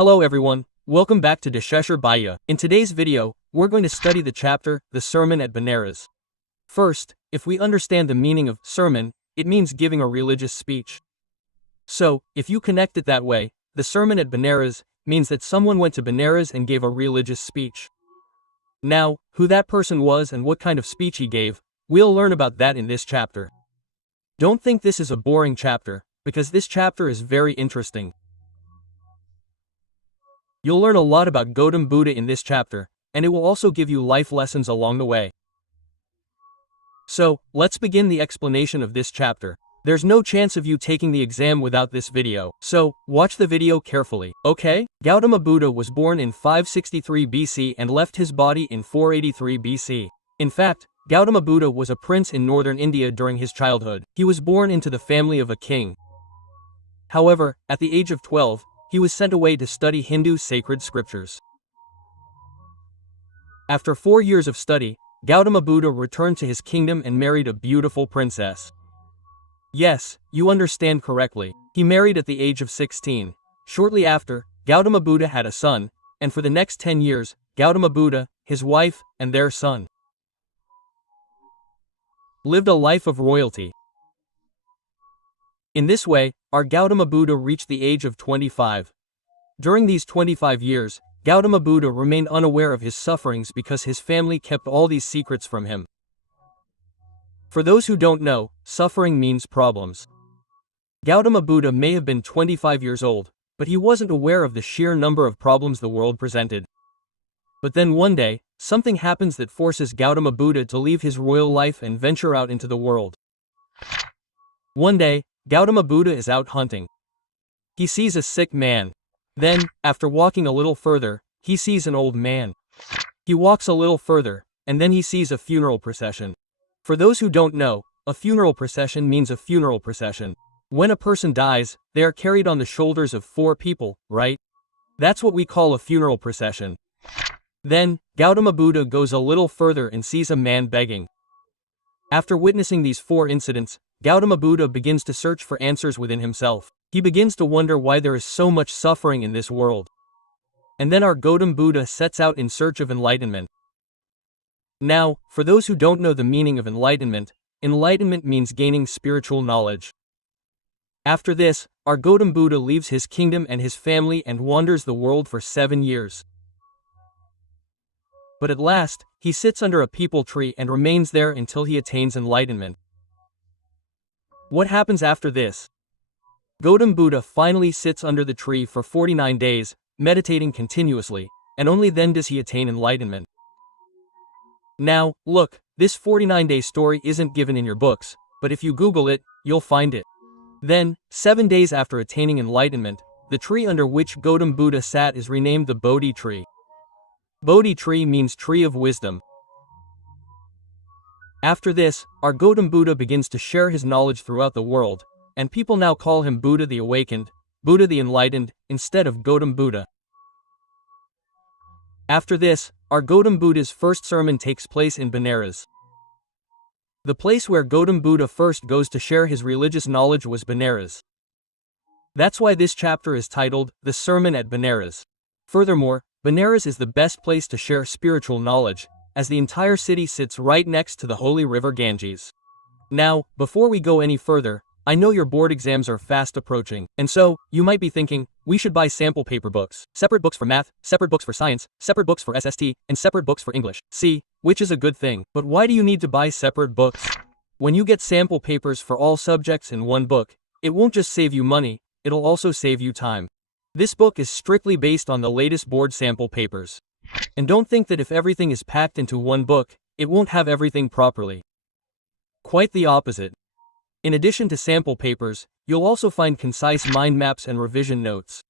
Hello everyone, welcome back to bhaiya. In today's video, we're going to study the chapter, the Sermon at Benares. First, if we understand the meaning of sermon, it means giving a religious speech. So, if you connect it that way, the Sermon at Benares means that someone went to Benares and gave a religious speech. Now, who that person was and what kind of speech he gave, we'll learn about that in this chapter. Don't think this is a boring chapter, because this chapter is very interesting. You'll learn a lot about Gautam Buddha in this chapter, and it will also give you life lessons along the way. So, let's begin the explanation of this chapter. There's no chance of you taking the exam without this video, so watch the video carefully, okay? Gautama Buddha was born in 563 BC and left his body in 483 BC. In fact, Gautama Buddha was a prince in northern India during his childhood. He was born into the family of a king. However, at the age of 12, he was sent away to study Hindu sacred scriptures. After 4 years of study, Gautama Buddha returned to his kingdom and married a beautiful princess. Yes, you understand correctly. He married at the age of 16. Shortly after, Gautama Buddha had a son, and for the next 10 years, Gautama Buddha, his wife, and their son lived a life of royalty. In this way, our Gautama Buddha reached the age of 25. During these 25 years, Gautama Buddha remained unaware of his sufferings because his family kept all these secrets from him. For those who don't know, suffering means problems. Gautama Buddha may have been 25 years old, but he wasn't aware of the sheer number of problems the world presented. But then one day, something happens that forces Gautama Buddha to leave his royal life and venture out into the world. One day, Gautama Buddha is out hunting. He sees a sick man. Then, after walking a little further, he sees an old man. He walks a little further, and then he sees a funeral procession. For those who don't know, a funeral procession means a funeral procession. When a person dies, they are carried on the shoulders of 4 people, right? That's what we call a funeral procession. Then, Gautama Buddha goes a little further and sees a man begging. After witnessing these 4 incidents, Gautama Buddha begins to search for answers within himself. He begins to wonder why there is so much suffering in this world. And then our Gautam Buddha sets out in search of enlightenment. Now, for those who don't know the meaning of enlightenment, enlightenment means gaining spiritual knowledge. After this, our Gautam Buddha leaves his kingdom and his family and wanders the world for 7 years. But at last, he sits under a peepal tree and remains there until he attains enlightenment. What happens after this? Gautam Buddha finally sits under the tree for 49 days, meditating continuously, and only then does he attain enlightenment. Now, look, this 49-day story isn't given in your books, but if you Google it, you'll find it. Then, 7 days after attaining enlightenment, the tree under which Gautam Buddha sat is renamed the Bodhi tree. Bodhi tree means tree of wisdom. After this, our Gautam Buddha begins to share his knowledge throughout the world, and people now call him Buddha the Awakened, Buddha the Enlightened, instead of Gautam Buddha. After this, our Gautam Buddha's first sermon takes place in Benares. The place where Gautam Buddha first goes to share his religious knowledge was Benares. That's why this chapter is titled, The Sermon at Benares. Furthermore, Benares is the best place to share spiritual knowledge, as the entire city sits right next to the holy river Ganges. Now, before we go any further, I know your board exams are fast approaching, and so, you might be thinking, we should buy sample paper books, separate books for math, separate books for science, separate books for SST, and separate books for English. See, which is a good thing, but why do you need to buy separate books? When you get sample papers for all subjects in one book, it won't just save you money, it'll also save you time. This book is strictly based on the latest board sample papers. And don't think that if everything is packed into one book, it won't have everything properly. Quite the opposite. In addition to sample papers, you'll also find concise mind maps and revision notes.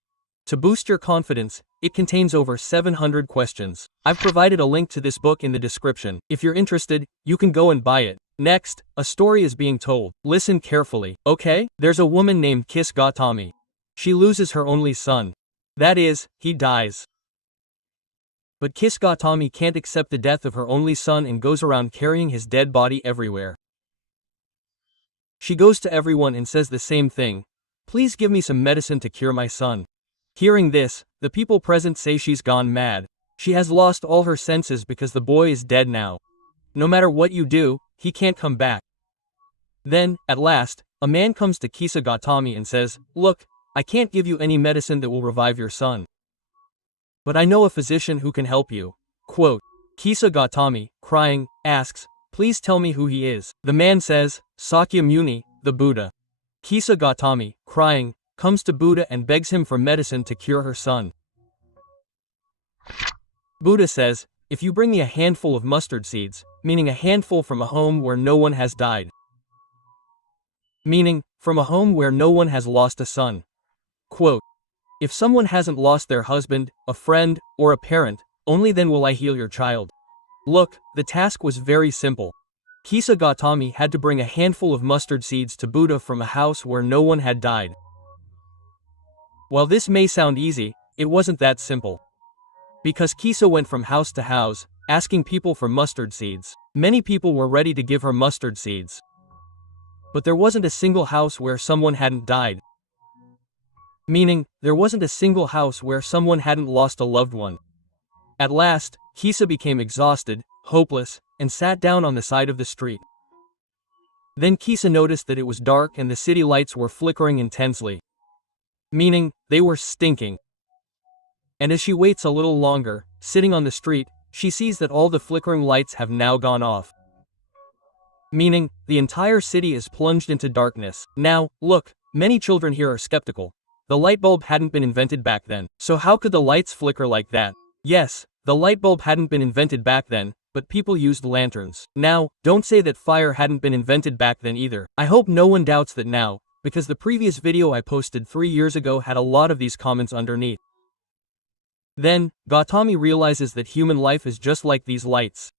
To boost your confidence, it contains over 700 questions. I've provided a link to this book in the description. If you're interested, you can go and buy it. Next, a story is being told. Listen carefully, okay? There's a woman named Kiss Gautami. She loses her only son. That is, he dies. But Kiss Gautami can't accept the death of her only son and goes around carrying his dead body everywhere. She goes to everyone and says the same thing. Please give me some medicine to cure my son. Hearing this, the people present say she's gone mad. She has lost all her senses because the boy is dead now. No matter what you do, he can't come back. Then, at last, a man comes to Kisa Gautami and says, "Look, I can't give you any medicine that will revive your son. But I know a physician who can help you." Quote, Kisa Gautami, crying, asks, "Please tell me who he is." The man says, "Sakya Muni, the Buddha." Kisa Gautami, crying, comes to Buddha and begs him for medicine to cure her son. Buddha says, "If you bring me a handful of mustard seeds," meaning a handful from a home where no one has died, meaning, from a home where no one has lost a son. Quote, "If someone hasn't lost their husband, a friend, or a parent, only then will I heal your child." Look, the task was very simple. Kisa Gautami had to bring a handful of mustard seeds to Buddha from a house where no one had died. While this may sound easy, it wasn't that simple. Because Kisa went from house to house, asking people for mustard seeds. Many people were ready to give her mustard seeds. But there wasn't a single house where someone hadn't died. Meaning, there wasn't a single house where someone hadn't lost a loved one. At last, Kisa became exhausted, hopeless, and sat down on the side of the street. Then Kisa noticed that it was dark and the city lights were flickering intensely. Meaning, they were stinking. And as she waits a little longer, sitting on the street, she sees that all the flickering lights have now gone off. Meaning, the entire city is plunged into darkness. Now, look, many children here are skeptical. The light bulb hadn't been invented back then. So how could the lights flicker like that? Yes, the light bulb hadn't been invented back then, but people used lanterns. Now, don't say that fire hadn't been invented back then either. I hope no one doubts that now, because the previous video I posted 3 years ago had a lot of these comments underneath. Then, Gautami realizes that human life is just like these lights.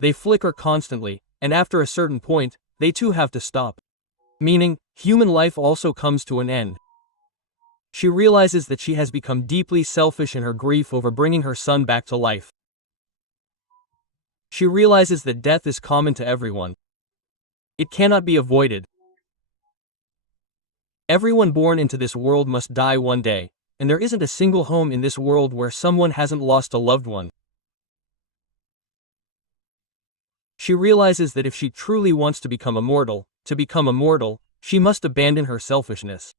They flicker constantly, and after a certain point, they too have to stop. Meaning, human life also comes to an end. She realizes that she has become deeply selfish in her grief over bringing her son back to life. She realizes that death is common to everyone. It cannot be avoided. Everyone born into this world must die one day, and there isn't a single home in this world where someone hasn't lost a loved one. She realizes that if she truly wants to become immortal, she must abandon her selfishness.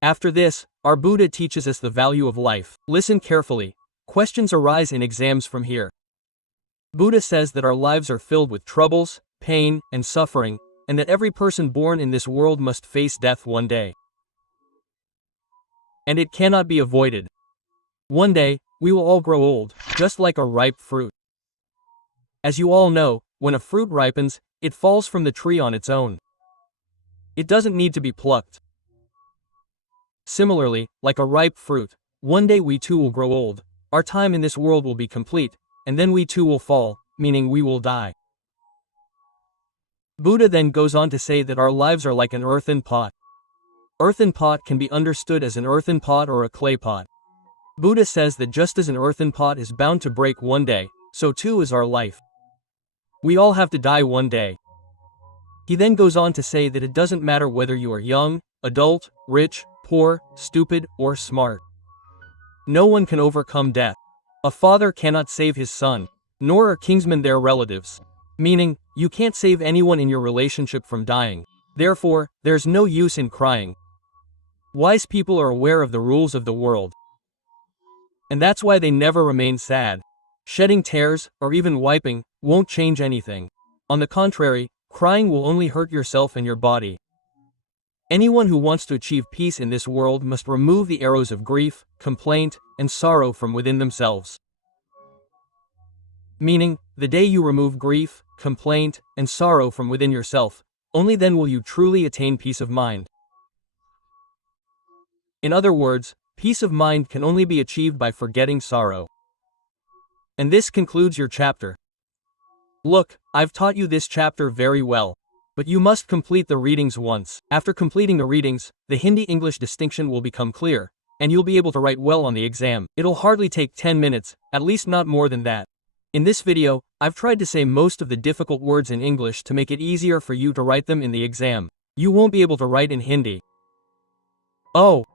After this, our Buddha teaches us the value of life. Listen carefully. Questions arise in exams from here. Buddha says that our lives are filled with troubles, pain, and suffering, and that every person born in this world must face death one day. And it cannot be avoided. One day, we will all grow old, just like a ripe fruit. As you all know, when a fruit ripens, it falls from the tree on its own. It doesn't need to be plucked. Similarly, like a ripe fruit, one day we too will grow old, our time in this world will be complete, and then we too will fall, meaning we will die. Buddha then goes on to say that our lives are like an earthen pot. Earthen pot can be understood as an earthen pot or a clay pot. Buddha says that just as an earthen pot is bound to break one day, so too is our life. We all have to die one day. He then goes on to say that it doesn't matter whether you are young, adult, rich, poor, stupid, or smart. No one can overcome death. A father cannot save his son, nor are kinsmen their relatives. Meaning, you can't save anyone in your relationship from dying. Therefore, there's no use in crying. Wise people are aware of the rules of the world. And that's why they never remain sad. Shedding tears, or even wiping, won't change anything. On the contrary, crying will only hurt yourself and your body. Anyone who wants to achieve peace in this world must remove the arrows of grief, complaint, and sorrow from within themselves. Meaning, the day you remove grief, complaint, and sorrow from within yourself, only then will you truly attain peace of mind. In other words, peace of mind can only be achieved by forgetting sorrow. And this concludes your chapter. Look, I've taught you this chapter very well. But you must complete the readings once. After completing the readings, the Hindi-English distinction will become clear, and you'll be able to write well on the exam. It'll hardly take 10 minutes, at least not more than that. In this video, I've tried to say most of the difficult words in English to make it easier for you to write them in the exam. You won't be able to write in Hindi. Oh,